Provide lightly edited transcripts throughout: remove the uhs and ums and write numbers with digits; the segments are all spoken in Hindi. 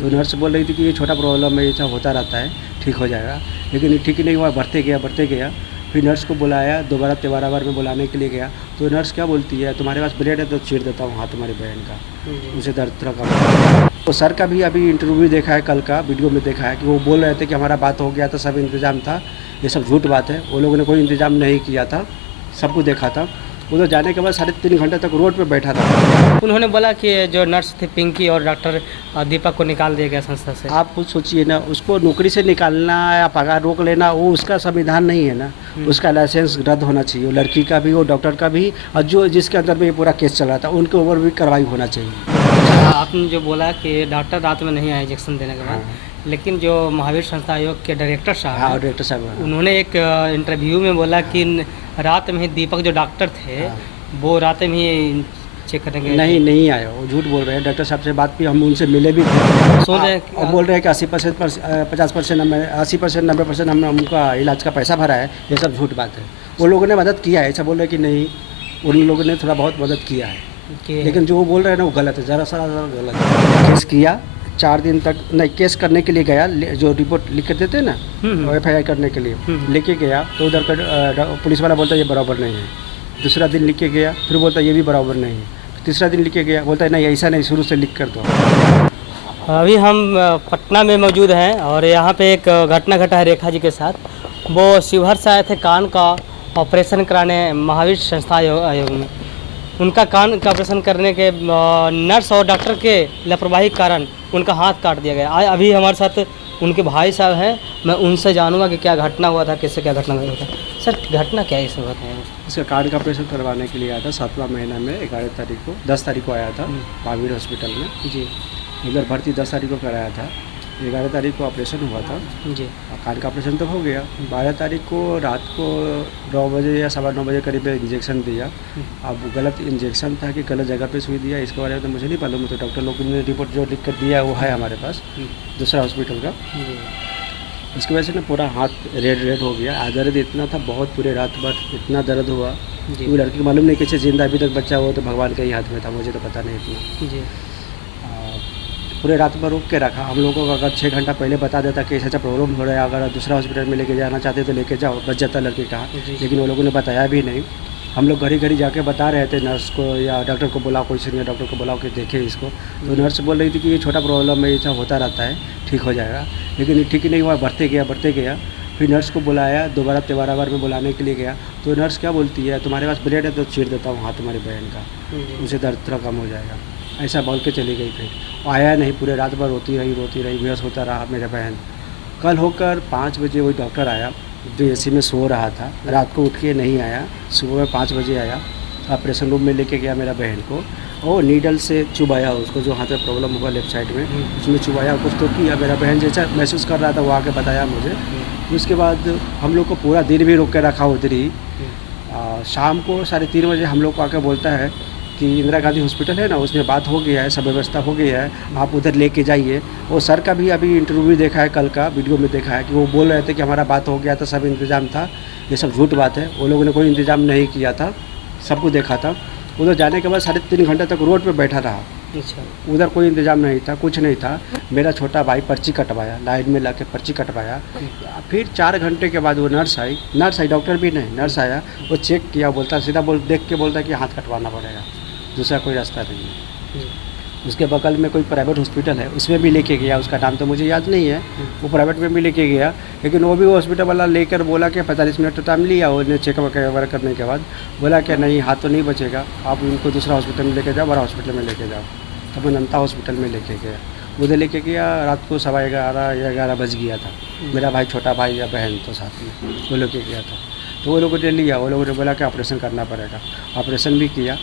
तो नर्स बोल रही थी कि ये छोटा प्रॉब्लम है, ये सब होता रहता है, ठीक हो जाएगा। लेकिन ये ठीक ही नहीं हुआ, बढ़ते गया। फिर नर्स को बुलाया, दोबारा 13 बार में बुलाने के लिए गया तो नर्स क्या बोलती है, तुम्हारे पास ब्लेड है तो चीर देता हूँ हाथ तुम्हारी बहन का, उसे दर्द थोड़ा कम। तो सर का भी अभी इंटरव्यू देखा है, कल का वीडियो में देखा है कि वो बोल रहे थे कि हमारा बात हो गया था, सब इंतज़ाम था। ये सब झूठ बात है, वो लोगों ने कोई इंतज़ाम नहीं किया था, सब कुछ देखा था। उधर जाने के बाद 3.5 घंटे तक रोड पे बैठा था। उन्होंने बोला कि जो नर्स थे पिंकी और डॉक्टर दीपक को निकाल दिया गया संस्था से। आप खुद सोचिए ना, उसको नौकरी से निकालना या पगार रोक लेना वो उसका संविधान नहीं है ना, उसका लाइसेंस रद्द होना चाहिए, वो लड़की का भी, वो डॉक्टर का भी, और जो जिसके अंदर में ये पूरा केस चल रहा था उनके ऊपर भी कार्रवाई होना चाहिए। आपने जो बोला कि डॉक्टर रात में नहीं आए इंजेक्शन देने के बाद, लेकिन जो महावीर संस्था आयोग के डायरेक्टर साहब, हाँ डायरेक्टर साहब, उन्होंने एक इंटरव्यू में बोला कि रात में ही दीपक जो डॉक्टर थे वो रात में ही चेक करेंगे। नहीं आया, वो झूठ बोल रहे हैं। डॉक्टर साहब से बात भी हम उनसे मिले भी थे, सोच रहे और बोल रहे हैं कि 80% 50% 80% 90% हमने उनका इलाज का पैसा भरा है। ये सब झूठ बात है। वो लोगों ने मदद किया है, ऐसा बोल रहे हैं कि नहीं, उन लोगों ने थोड़ा बहुत मदद किया है, लेकिन जो वो बोल रहे हैं ना वो गलत है, ज़रा सा गलत है। केस किया 4 दिन तक, नहीं केस करने के लिए गया, जो रिपोर्ट लिख कर देते हैं ना FIR करने के लिए, लेके गया तो उधर का पुलिस वाला बोलता है ये बराबर नहीं है। दूसरा दिन लिख के गया, फिर बोलता है ये भी बराबर नहीं है। तीसरा दिन लिख के गया, बोलता है नहीं ऐसा नहीं, शुरू से लिख कर दो। अभी हम पटना में मौजूद हैं और यहाँ पे एक घटना घटा है रेखा जी के साथ। वो शिवहर से आए थे कान का ऑपरेशन कराने महावीर संस्था आयोग में। उनका कान का ऑपरेशन करने के नर्स और डॉक्टर के लापरवाही के कारण उनका हाथ काट दिया गया। अभी हमारे साथ उनके भाई साहब हैं, मैं उनसे जानूंगा कि क्या घटना हुआ था, किससे क्या घटना हुआ था। सर घटना क्या है इसमें बताएं। इसका कान का ऑपरेशन करवाने के लिए आया था 7वां महीना में 11 तारीख को, 10 तारीख को आया था महावीर हॉस्पिटल में जी। उधर भर्ती 10 तारीख को कराया था, 11 तारीख को ऑपरेशन हुआ था जी। कान का ऑपरेशन तो हो गया। 12 तारीख को रात को 9 बजे या 9:15 बजे करीब इंजेक्शन दिया। अब गलत इंजेक्शन था कि गलत जगह पे सुई दिया, इसके बारे में तो मुझे नहीं मालूम। तो डॉक्टर लोगों ने रिपोर्ट जो लिख कर दिया वो है हमारे पास दूसरा हॉस्पिटल का। उसकी वजह से ना पूरा हाथ रेड हो गया। दर्द इतना था, बहुत पूरे रात भर इतना दर्द हुआ। वो लड़की को मालूम नहीं कैसे जिंदा अभी तक बच्चा हुआ, तो भगवान के ही हाथ में था, मुझे तो पता नहीं इतना जी। पूरे रात भर रोक के रखा। हम लोगों को अगर 6 घंटा पहले बता देता कि ऐसा प्रॉब्लम हो रहा है, अगर दूसरा हॉस्पिटल में लेके जाना चाहते तो लेके जाओ, बच जाता लड़की का। लेकिन वो लोगों ने बताया भी नहीं। हम लोग घड़ी जाके बता रहे थे नर्स को या डॉक्टर को बुलाओ, कोई सीनियर डॉक्टर को बुलाओ कि देखे इसको। तो नर्स बोल रही थी कि ये छोटा प्रॉब्लम है, ये सब होता रहता है, ठीक हो जाएगा। लेकिन ये ठीक ही नहीं हुआ, बढ़ते गया। फिर नर्स को बुलाया, दोबारा 13 बार में बुलाने के लिए गया तो नर्स क्या बोलती है, तुम्हारे पास ब्लेड है तो चीर देता हूँ हाथ तुम्हारी बहन का, उसे दर्द थोड़ा कम हो जाएगा, ऐसा बोल के चली गई। फिर आया नहीं, पूरे रात भर रोती रही, बेहोश होता रहा मेरा बहन। कल होकर 5 बजे वही डॉक्टर आया जो AC में सो रहा था, रात को उठ के नहीं आया, सुबह में 5 बजे आया, ऑपरेशन रूम में लेके गया मेरा बहन को। और नीडल से चुबाया उसको, जो हाथ में प्रॉब्लम हुआ लेफ्ट साइड में, उसमें चुबाया, कुछ तो किया। मेरा बहन जैसा महसूस कर रहा था वो आके बताया मुझे। उसके बाद हम लोग को पूरा दिन भी रोक के रखा उधर ही। शाम को 3:30 बजे हम लोग को आके बोलता है कि इंदिरा गांधी हॉस्पिटल है ना, उसमें बात हो गया है, सब व्यवस्था हो गया है, आप उधर लेके जाइए। और सर का भी अभी इंटरव्यू देखा है, कल का वीडियो में देखा है कि वो बोल रहे थे कि हमारा बात हो गया था, सब इंतज़ाम था। ये सब झूठ बात है, वो लोगों ने कोई इंतज़ाम नहीं किया था, सब कुछ देखा था। उधर जाने के बाद 3.5 घंटे तक रोड पे बैठा रहा। अच्छा। उधर कोई इंतज़ाम नहीं था, कुछ नहीं था। मेरा छोटा भाई पर्ची कटवाया, लाइन में ला के पर्ची कटवाया। फिर 4 घंटे के बाद वो नर्स आई, डॉक्टर भी नहीं, नर्स आया, वो चेक किया, बोलता सीधा देख के बोलता कि हाथ कटवाना पड़ेगा, दूसरा कोई रास्ता नहीं है। उसके बगल में कोई प्राइवेट हॉस्पिटल है, उसमें भी लेके गया, उसका नाम तो मुझे याद नहीं है, वो प्राइवेट में भी लेके गया। लेकिन वो भी हॉस्पिटल वाला लेकर बोला कि 45 मिनट टाइम लिया, उन्हें चेकअप वगैरह करने के बाद बोला कि नहीं हाथ तो नहीं बचेगा, आप उनको दूसरा हॉस्पिटल में लेके जाओ, बड़ा हॉस्पिटल में लेके जाओ। तब मैं अनंता हॉस्पिटल में लेके गया, उधर लेके गया। रात को 11:15 या 11 बज गया था। मेरा भाई, छोटा भाई या बहन तो साथ में वो लेके गया था। तो वो लोगों ने लिया, वो लोगों ने बोला कि ऑपरेशन करना पड़ेगा। ऑपरेशन भी किया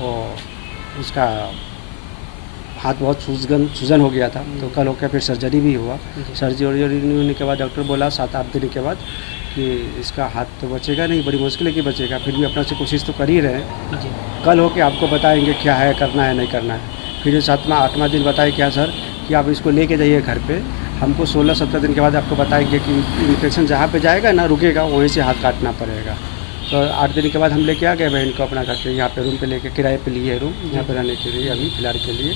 और उसका हाथ बहुत सूजन हो गया था। तो कल होकर फिर सर्जरी भी हुआ। सर्जरी होने के बाद डॉक्टर बोला 7-8 दिन के बाद कि इसका हाथ तो बचेगा नहीं, बड़ी मुश्किल की बचेगा, फिर भी अपना से कोशिश तो कर ही रहे हैं। कल होके आपको बताएंगे क्या है, करना है नहीं करना है। फिर 7वां-8वां दिन बताए क्या सर कि आप इसको लेके जाइए घर पे, हमको 16-17 दिन के बाद आपको बताएंगे कि इन्फेक्शन जहाँ पे जाएगा ना रुकेगा, वहीं से हाथ काटना पड़ेगा। तो 8 दिन के बाद हम लेके आ गए बहन को अपना घर पे, यहाँ पे रूम पे लेके किराए पे लिए रूम, यहाँ पे रहने के लिए अभी फिलहाल के लिए।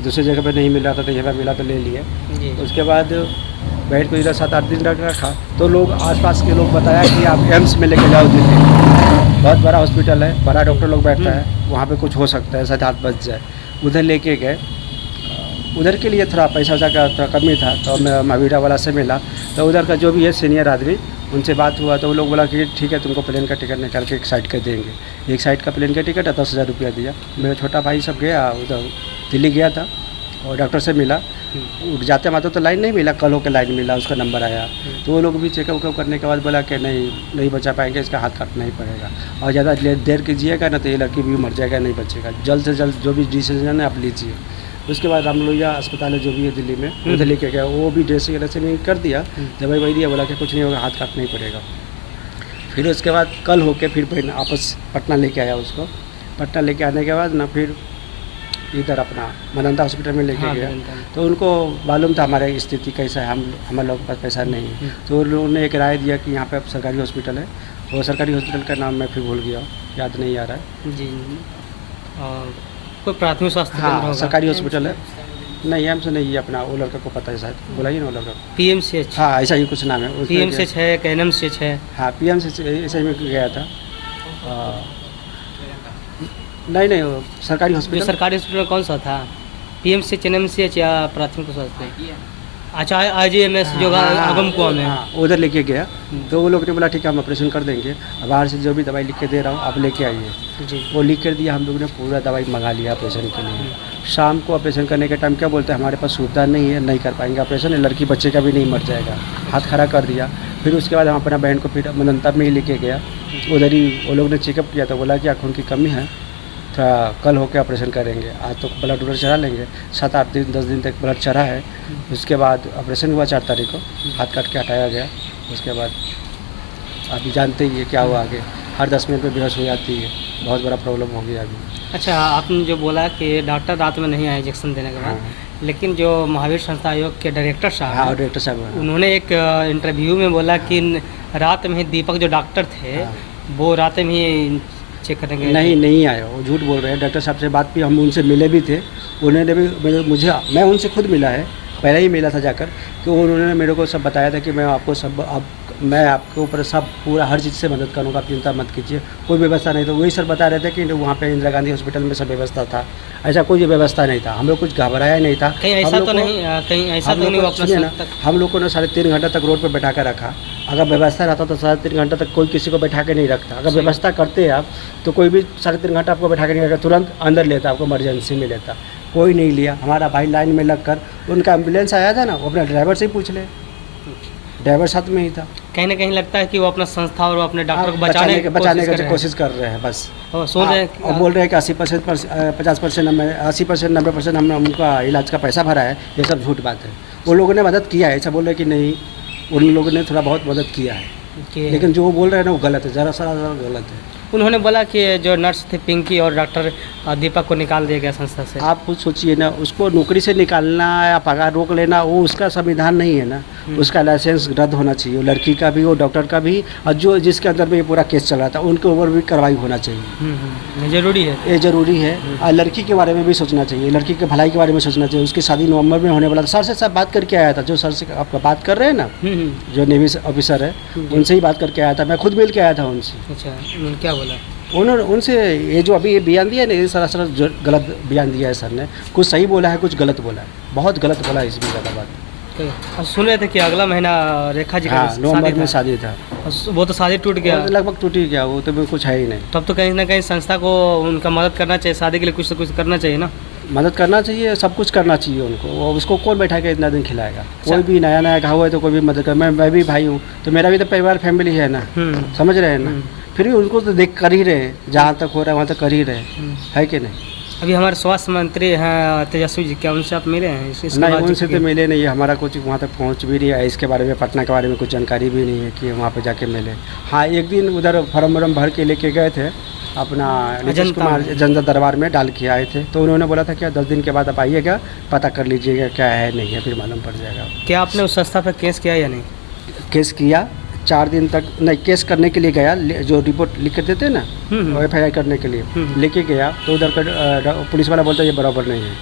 दूसरी जगह पे नहीं मिल रहा था तो यहाँ पे मिला तो ले लिए। जी उसके बाद बेड को इधर 7-8 दिन रखा तो लोग आसपास के लोग बताया कि आप एम्स में लेके जाओ दिल्ली, बहुत बड़ा हॉस्पिटल है, बड़ा डॉक्टर लोग बैठता है, वहाँ पे कुछ हो सकता है, शायद हाथ बच जाए। उधर लेके गए, उधर के लिए थोड़ा पैसा वैसा का थोड़ा कमी था तो मैं महावीरा वाला से मिला तो उधर का जो भी है सीनियर आदमी उनसे बात हुआ तो वो लोग बोला कि ठीक है तुमको प्लेन का टिकट निकाल के एक साइड का देंगे। एक साइड का प्लेन का टिकट है 10,000 रुपया दिया। मेरा छोटा भाई सब गया उधर दिल्ली गया था और डॉक्टर से मिला, जाते माते तो लाइन नहीं मिला, कल होकर लाइन मिला, उसका नंबर आया तो वो लोग भी चेकअप वेकअप करने के बाद बोला कि नहीं बचा पाएंगे, इसका हाथ काटना ही पड़ेगा और ज़्यादा देर कीजिएगा ना तो ये लड़की भी मर जाएगा, नहीं बचेगा, जल्द से जल्द जो भी डिसीजन है आप लीजिए। उसके बाद रामलोहिया अस्पताल है जो भी है दिल्ली में, उधर लेके गया, वो भी ड्रेसिंग वैसिंग कर दिया, दवाई वही दिया, बोला कि कुछ नहीं होगा, हाथ काटना ही पड़ेगा। फिर उसके बाद कल होके फिर आपस पटना लेके आया उसको। पटना लेके आने के बाद ना फिर इधर अपना मनंदा हॉस्पिटल में लेके गया तो उनको मालूम था हमारी स्थिति कैसा है, हमारे लोगों के पास पैसा नहीं है तो उन लोगों ने एक राय दिया कि यहाँ पे अब सरकारी हॉस्पिटल है। वो सरकारी हॉस्पिटल का नाम मैं फिर भूल गया, याद नहीं आ रहा है। जी और कोई प्राथमिक स्वास्थ्य केंद्र हाँ होगा? सरकारी हॉस्पिटल है, नहीं एम्स नहीं, ये अपना वो लड़का को पता है शायद, बोला ही ना वो लड़का। PMCH, हाँ ऐसा ही कुछ नाम है। PMCH है, NMCH है। हाँ PMCH ऐसा ही में गया था। नहीं वो सरकारी जो हॉस्पिटल। सरकारी हॉस्पिटल कौन सा था? PMCH, NMCH या प्राथमिक स्वास्थ्य? अच्छा IGMS जो आगम कुआं में। हाँ उधर लेके गया तो वो लोग ने बोला ठीक है हम ऑपरेशन कर देंगे, अब बाहर से जो भी दवाई लिख के दे रहा हूँ आप लेके आइए। जी वो लिख कर दिया, हम लोग ने पूरा दवाई मंगा लिया ऑपरेशन के लिए। शाम को ऑपरेशन करने के टाइम क्या बोलते हैं हमारे पास सुविधा नहीं है, नहीं कर पाएंगे ऑपरेशन, लड़की बच्चे का भी नहीं मर जाएगा, हाथ खड़ा कर दिया। फिर उसके बाद हम अपना बहन को फिर मनंता में ही लेके गया, उधर ही वो लोग ने चेकअप किया तो बोला कि आँखों की कमी है, थोड़ा कल होकर ऑपरेशन करेंगे, आज तो ब्लड उलड चढ़ा लेंगे, 7-8 दिन 10 दिन तक ब्लड चढ़ा है। उसके बाद ऑपरेशन हुआ 4 तारीख को, हाथ काट के हटाया गया। उसके बाद अभी जानते ही है क्या हुआ आगे, हर 10 मिनट में बेहोश हो जाती है, बहुत बड़ा प्रॉब्लम हो गया अभी। अच्छा आपने जो बोला कि डॉक्टर रात में नहीं आए इंजेक्शन देने के बाद, लेकिन जो महावीर संस्था आयोग के डायरेक्टर साहब हाँ हैं, डायरेक्टर साहब उन्होंने एक इंटरव्यू में बोला कि रात में ही दीपक जो डॉक्टर थे वो रात में ही चेक करेंगे। नहीं आया, वो झूठ बोल रहे हैं। डॉक्टर साहब से बात भी, हम उनसे मिले भी थे, उन्होंने भी मैं उनसे खुद मिला है, पहले ही मिला था जाकर, तो उन्होंने मेरे को सब बताया था कि मैं आपको सब मैं आपके ऊपर सब पूरा हर चीज़ से मदद करूँगा, आप चिंता मत कीजिए, कोई व्यवस्था नहीं। तो वही सर बता रहे थे कि वहाँ पे इंदिरा गांधी हॉस्पिटल में सब व्यवस्था था, ऐसा कोई व्यवस्था नहीं था, हम लोग कुछ घबराया नहीं था। कहीं ऐसा तो नहीं, कहीं ऐसा तो नहीं अपना हम लोग को ना 3.5 घंटा तक रोड पर बैठा कर रखा। अगर व्यवस्था रहता तो 3.5 घंटा तक कोई किसी को बैठा के नहीं रखता। अगर व्यवस्था करते आप तो कोई भी 3.5 घंटा आपको बैठा के नहीं रखा, तुरंत अंदर लेता, आपको इमरजेंसी में लेता, कोई नहीं लिया। हमारा भाई लाइन में लग कर, उनका एम्बुलेंस आया था ना, वो अपना ड्राइवर से ही पूछ ले, ड्राइवर साथ में ही था। कहीं ना कहीं लगता है कि वो अपना संस्था और अपने डॉक्टर को बचाने की कोशिश कर रहे हैं बस। और सोच रहे हैं और बोल रहे हैं कि 80% 50% 80% 90% हमने उनका इलाज का पैसा भरा है, ये सब झूठ बात है। वो लोगों ने मदद किया है, ऐसा बोल रहे हैं कि नहीं, उन लोगों ने थोड़ा बहुत मदद किया है, लेकिन जो वो बोल रहे हैं ना वो गलत है, ज़रा सा गलत है। उन्होंने बोला कि जो नर्स थे पिंकी और डॉक्टर दीपक को निकाल दिया गया संस्था से। आप खुद सोचिए ना, उसको नौकरी से निकालना या पगार रोक लेना वो उसका संविधान नहीं है ना, उसका लाइसेंस रद्द होना चाहिए, वो लड़की का भी, वो डॉक्टर का भी, और जो जिसके अंदर में ये पूरा केस चल रहा था उनके ऊपर भी कार्रवाई होना चाहिए। ज़रूरी है, ये ज़रूरी है। और लड़की के बारे में भी सोचना चाहिए, लड़की के भलाई के बारे में सोचना चाहिए। उसकी शादी नवंबर में होने वाला था, सर से सब बात करके आया था, जो सर से आपका बात कर रहे हैं ना, जो नेवी ऑफिसर है उनसे ही बात करके आया था, मैं खुद मिल के आया था उनसे। अच्छा उन्होंने क्या बोला? उन्होंने उनसे ये जो अभी ये बयान दिया ना, ये सरासर गलत बयान दिया है सर ने, कुछ सही बोला है कुछ गलत बोला है, बहुत गलत बोला है इसमें ज़्यादा बात। सुन रहे थे कि अगला महीना रेखा जी का नवंबर में शादी था, वो तो शादी टूट गया, लगभग टूट ही गया, वो तो कुछ है ही नहीं। तब तो कहीं ना कहीं संस्था को उनका मदद करना चाहिए, शादी के लिए कुछ तो कुछ करना चाहिए ना, मदद करना चाहिए, सब कुछ करना चाहिए उनको। उसको कौन बैठा के इतना दिन खिलाएगा? कोई भी नया घाव है तो कोई भी मदद कर, मैं भी भाई हूँ तो मेरा भी तो परिवार फैमिली है ना, समझ रहे हैं ना, फिर भी उनको तो देख कर ही रहे, जहाँ तक हो रहा है वहाँ तक कर ही रहे, है कि नहीं। अभी हमारे स्वास्थ्य मंत्री हैं तेजस्वी जी, क्या उनसे आप मिले हैं? नहीं उनसे तो मिले नहीं, हमारा कुछ वहाँ तक पहुँच भी नहीं है, इसके बारे में पटना के बारे में कुछ जानकारी भी नहीं है कि वहाँ पे जाके मिले। हाँ एक दिन उधर फॉर्म वॉर्म भर के लेके गए थे, अपना नीतीश कुमार जनता दरबार में डाल के आए थे, तो उन्होंने बोला था क्या 10 दिन के बाद आप आइएगा, पता कर लीजिएगा क्या है नहीं है, फिर मालूम पड़ जाएगा। क्या आपने उस संस्था पर केस किया या नहीं? केस किया, 4 दिन तक नहीं, केस करने के लिए गया, जो रिपोर्ट लिख के देते ना FIR करने के लिए लेके गया, तो उधर का पुलिस वाला बोलता है ये बराबर नहीं है,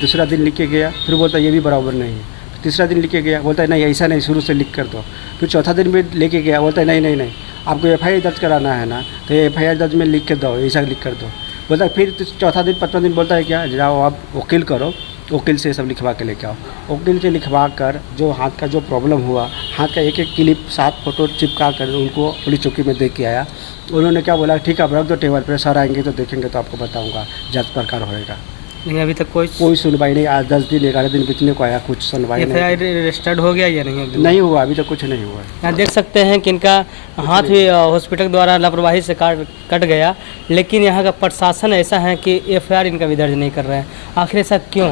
दूसरा दिन लिख के गया, फिर बोलता ये भी बराबर नहीं है। तीसरा दिन लिख के गया, बोलता है नहीं ऐसा नहीं, शुरू से लिख कर दो। फिर चौथा दिन भी लेके गया, बोलता है नहीं नहीं नहीं, आपको एफआईआर दर्ज कराना है ना, तो ये एफआईआर दर्ज में लिख के दो, ऐसा लिख कर दो। बोलता है फिर चौथा दिन पाँचवां दिन बोलता है क्या, जाओ आप वकील करो, वकील से सब लिखवा के लेके आओ। वकील से लिखवा कर जो हाथ का जो प्रॉब्लम हुआ, हाथ का एक एक क्लिप 7 फोटो चिपका कर उनको पुलिस चौकी में दे के आया। उन्होंने क्या बोला, ठीक है आप रख दो टेबल पर, सर आएंगे तो देखेंगे तो आपको बताऊँगा, जाँच प्रकार होएगा। लेकिन अभी तक कोई सुनवाई नहीं। आज 10 दिन 11 दिन बीतने को आया, कुछ सुनवाई नहीं। एफआईआर रजिस्टर्ड हो गया या नहीं अभी? नहीं हुआ, अभी तक कुछ नहीं हुआ। यहाँ देख सकते हैं कि इनका हाथ भी हॉस्पिटल द्वारा लापरवाही से कट गया, लेकिन यहाँ का प्रशासन ऐसा है कि एफआईआर इनका भी दर्ज नहीं कर रहे हैं। आखिर ऐसा क्यों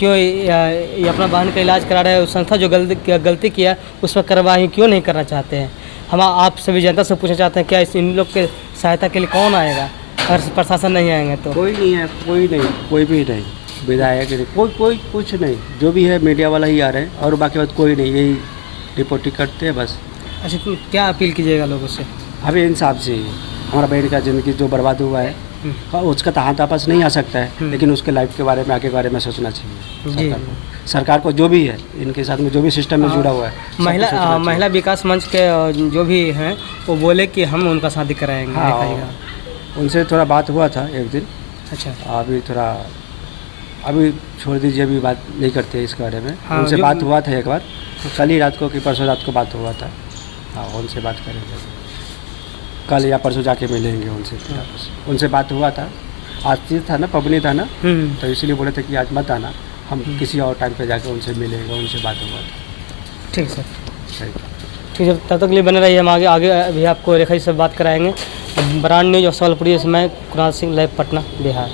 ये अपना बहन का इलाज करा रहे हैं, उस संस्था जो गलती किया उस पर कार्रवाई क्यों नहीं करना चाहते हैं? हम आप सभी जनता से पूछना चाहते हैं, क्या इन लोग के सहायता के लिए कौन आएगा अगर प्रशासन नहीं आएंगे तो? कोई नहीं है, कोई नहीं, कोई भी नहीं, विधायक नहीं, कोई कुछ नहीं। जो भी है मीडिया वाला ही आ रहे हैं और बाकी बात कोई नहीं, यही रिपोर्टिंग करते हैं बस। अच्छा, तो क्या अपील कीजिएगा लोगों से? अभी इंसाफ से ही हमारा बहन का ज़िंदगी जो बर्बाद हुआ है, उसका तो हाथ आपस नहीं आ सकता है, लेकिन उसके लाइफ के बारे में, आगे के बारे में सोचना चाहिए सरकार को। जो भी है इनके साथ में, जो भी सिस्टम में जुड़ा हुआ है, महिला विकास मंच के जो भी हैं वो बोले कि हम उनका शादी कराएंगे। हाँ, उनसे थोड़ा बात हुआ था एक दिन। अच्छा, अभी छोड़ दीजिए, अभी बात नहीं करते इसके बारे में। हाँ, उनसे बात हुआ था एक बार, कल ही रात को कि परसों रात को बात हुआ था। हाँ, उनसे बात करेंगे, कल या परसों जाके मिलेंगे उनसे। उनसे बात हुआ था, आज चीज़ था ना, पबनी था ना, तो इसीलिए बोले थे कि आज मत आना, हम किसी और टाइम पे जाके उनसे मिलेंगे। उनसे बात हुआ था। ठीक सर, ठीक है, तब तक लिए बने रहिए। हम आगे अभी आपको रेखा जी से बात कराएंगे। ब्रांड न्यूज और सवालपुरी, मैं कुणाल सिंह, लाइव पटना, बिहार।